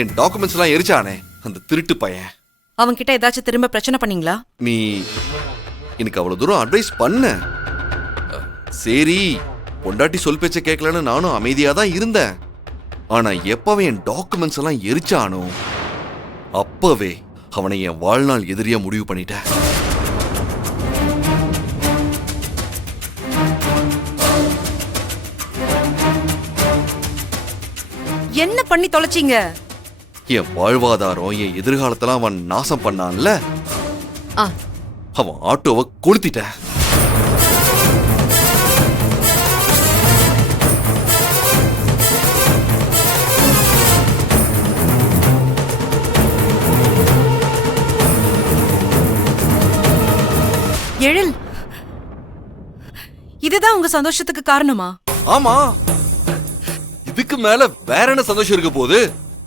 என் documents எல்லாம் எரிச்சானே அந்த திருட்டு பையன். அவங்க கிட்ட ஏதாச்சும் திரும்ப பிரச்சனை பண்ணீங்களா? நீ எனக்கு அவ்வளவு தூரம் அட்வைஸ் பண்ண, சரி பொண்டாட்டி சொல் பேச்ச கேட்கலன்னு நானும் அமைதியா தான் இருந்தேன். ஆனா எப்பவே என் டாக்குமெண்ட்ஸ் எல்லாம் எரிச்சானோ அப்பவே அவனை என் வாழ்நாள் எதிரியா முடிவு பண்ணிட்டேன். என்ன பண்ணி தொலைச்சீங்க? என் வாழ்வாதாரம் என் எதிர்காலத்தெல்லாம் அவன் நாசம் பண்ணான்ல, அவன் ஆட்டோவை கொளுத்திட்டேன். எழில், இதுதான் உங்க சந்தோஷத்துக்கு காரணமா? ஆமா, இதுக்கு மேல வேற என்ன சந்தோஷம் இருக்க போகுது?